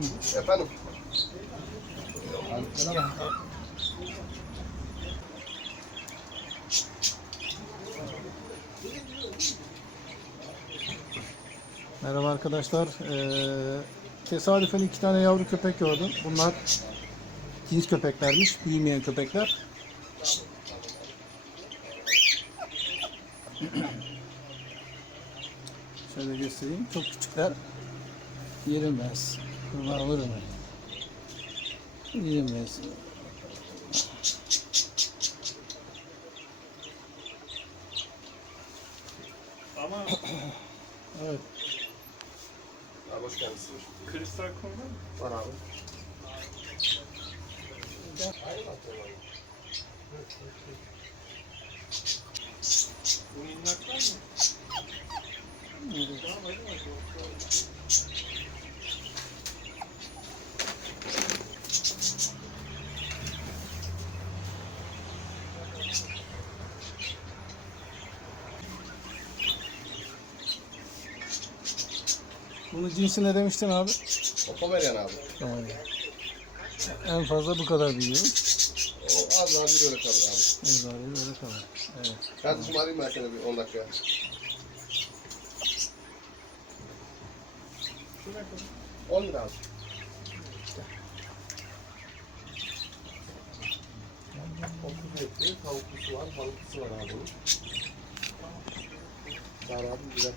Efendim? Merhaba arkadaşlar. Ee, tesadüfen iki tane yavru köpek gördüm. Bunlar cins köpeklermiş. Büyümeyen köpekler. Şöyle göstereyim. Çok küçükler. Yerilmez. Bunlar alır mı? Yerilmez. Ama Evet. Abi hoş geldiniz. kristal konu var mı? Var abi. Bu minnak var mı? Bunun cinsi ne demiştin abi? Opomerian abi. Yani en fazla bu kadar biliyorum. O az daha bir öyle kalır abi. Ezberleri böyle kalır. Evet. Kardeşim arayayım ben seni bir 10 dakika. 10 lira abi. Otuz etli, tavuklusu var, balıklısı var abi. Sağ abi, güzel.